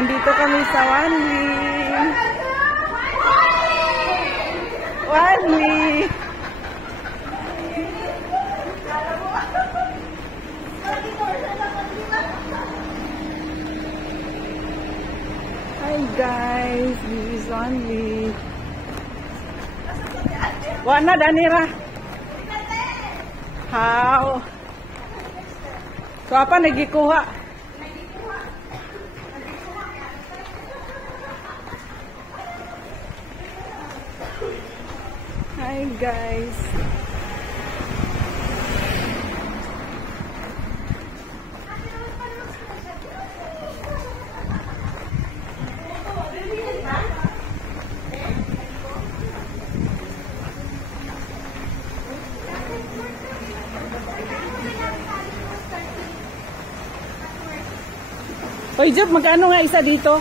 Nandito kami sa Wanli. Wanli. Hi guys, this is Wanli. Wana Danira. How? So apa nagikuha? Hi guys. Hoy, Job, magkano nga isa dito?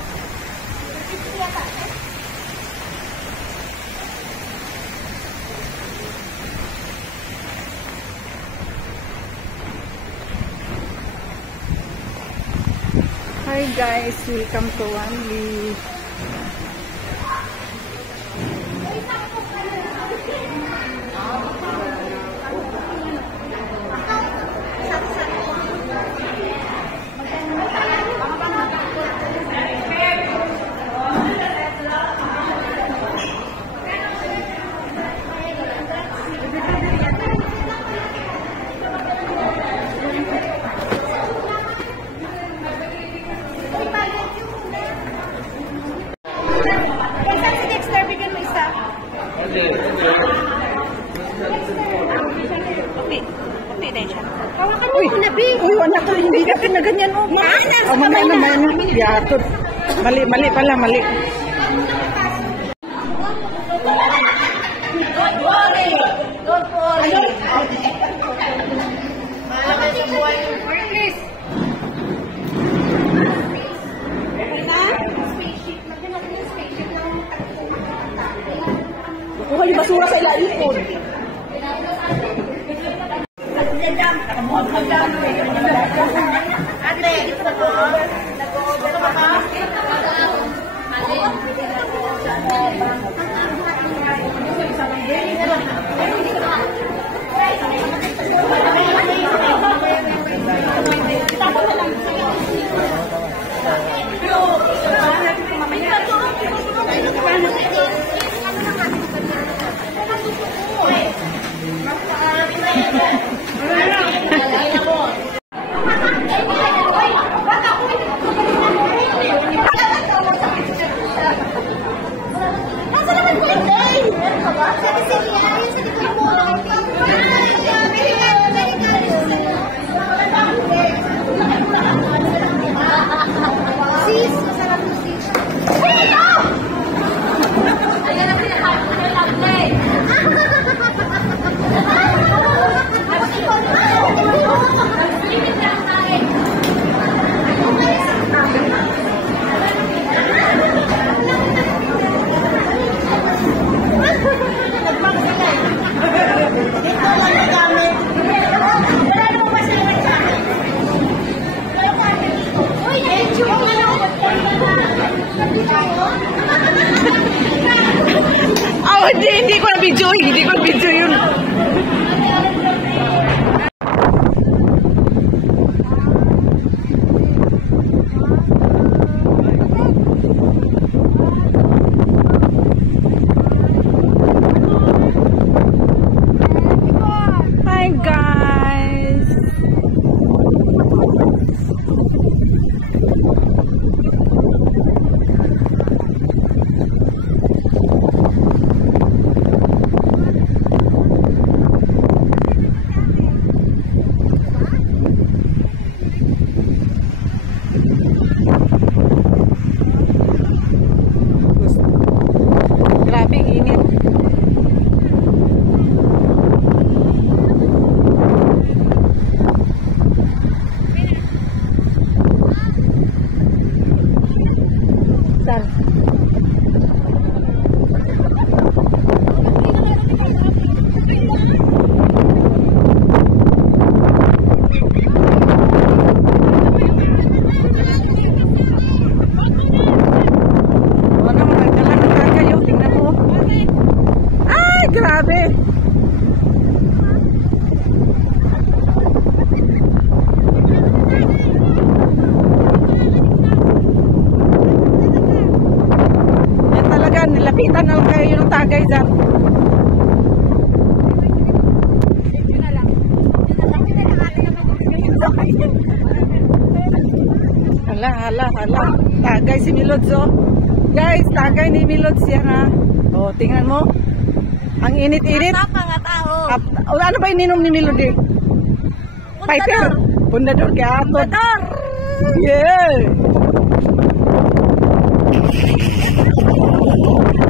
Hi guys, welcome to Wanli. Uy, anak ko, hindi ka na ganyan, oh. Naman. Yatot. Mali pala, mali. Don't worry. Malakas ang buhay ng Marlis. Kuha yung basura sa ilaipon. Ate, nag-order ka ba? Hindi ko na video yun. Hi guys. Lapitan na lang kayo ng tagay dyan. Hala. Tagay si Milods, oh. Guys, tagay ni Milods yan, ha. Oh, tingnan mo. Ang init-init. Nga tao. Ano ba ininom ni Melody? Piper. Pundador kaya ato. Pundador. Yeah.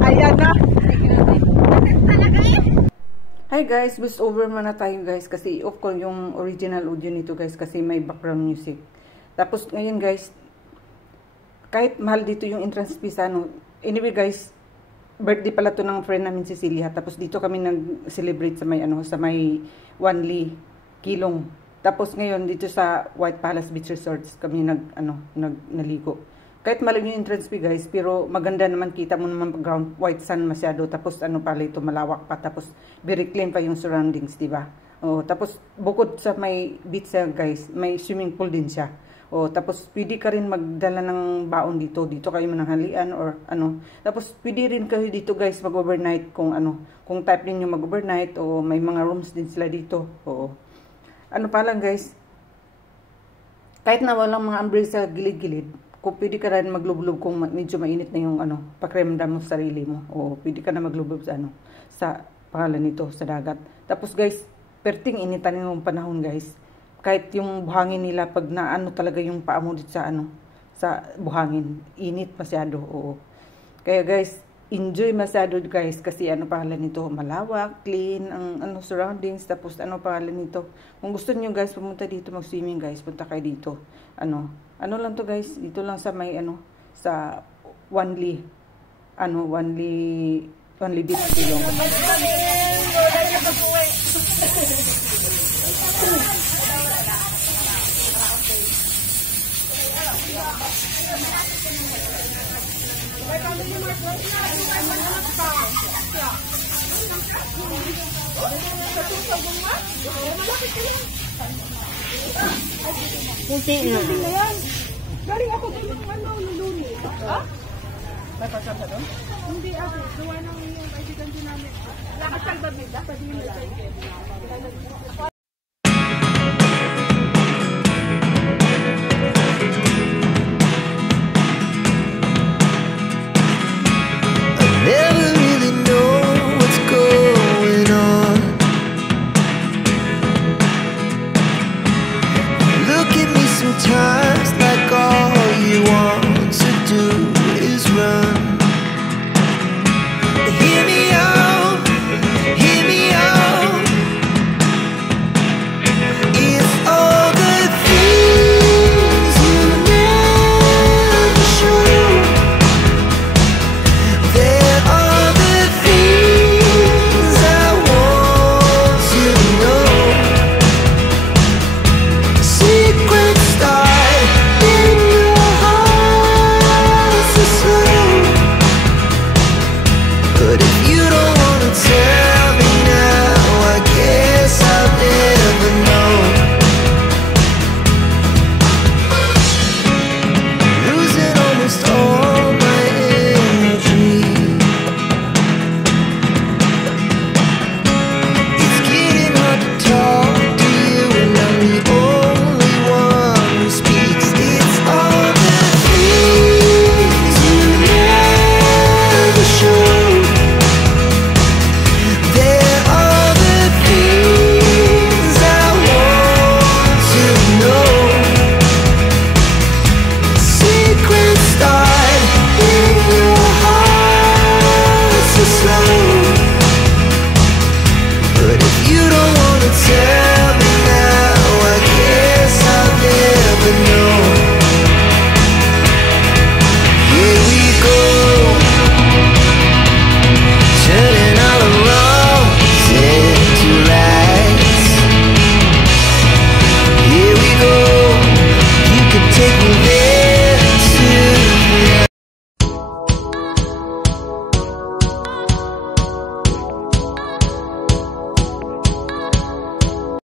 Ayan na. Hi guys, boost over muna tayo guys kasi off ko yung original audio nito guys kasi may background music. Tapos ngayon guys, kahit mahal dito yung entrance fees ano, anyway guys, birthday pala to ng friend namin si Cecilia. Tapos dito kami nag-celebrate sa may ano, sa may Wanli, Kilong. Tapos ngayon dito sa White Palace Beach Resorts kami naligo. Kahit malang yung entrance fee guys, pero maganda naman, kita mo naman background, white sun masyado, tapos ano pala ito, malawak pa, tapos very clean pa yung surroundings, di ba? Oh, tapos bukod sa may beach guys, may swimming pool din siya. Oh, tapos pwede ka rin magdala ng baon dito kayo mananghalian or ano. Tapos pwede rin kayo dito guys mag-overnight kung ano, kung type niyo mag-overnight o may mga rooms din sila dito. Oo. Ano pa lang guys, kahit na walang mga umbrella sa gilid-gilid, kung pwede ka rin maglublob kung medyo mainit na yung ano, pakiramdam mo sa sarili mo. O pwede ka na maglublob sa ano, sa pangalan nito, sa dagat. Tapos guys, perting initan yung panahon guys. Kahit yung buhangin nila, pag naano talaga yung paa mo dito sa ano, sa buhangin, init masyado. Oo. Kaya guys, enjoy masyado guys kasi ano pangalan nito, malawak, clean ang ano surroundings, tapos ano pangalan nito. Kung gusto niyo guys pumunta dito mag-swimming guys, punta kayo dito. Ano lang to guys, dito lang sa may ano, sa Wanli Beach Kilong. Kunti na. Galing ako doon ng ano, luluni. Ha? May pasal ka doon? Hindi ako. Gawa ng yung kaibigan din namin. Lakas ang babida. Pwede mo sa Never really know what's going on. Look at me sometimes like all you want to do is run. Hear me out, hear me out. If all the things you never show, there are the things I want to know. Secrets start in your heart so slow. But if you don't wanna tell me now, I guess I'll never know. Losing almost all my energy. It's getting hard to talk to you, and I'm the only one who speaks. It's all the things you never show. There are the things I want to know. Secrets start in your heart so slow. But if you don't wanna tell me now, I guess I'll never know. Here we go, turning all the wrongs into rights. Here we go, you could take me there.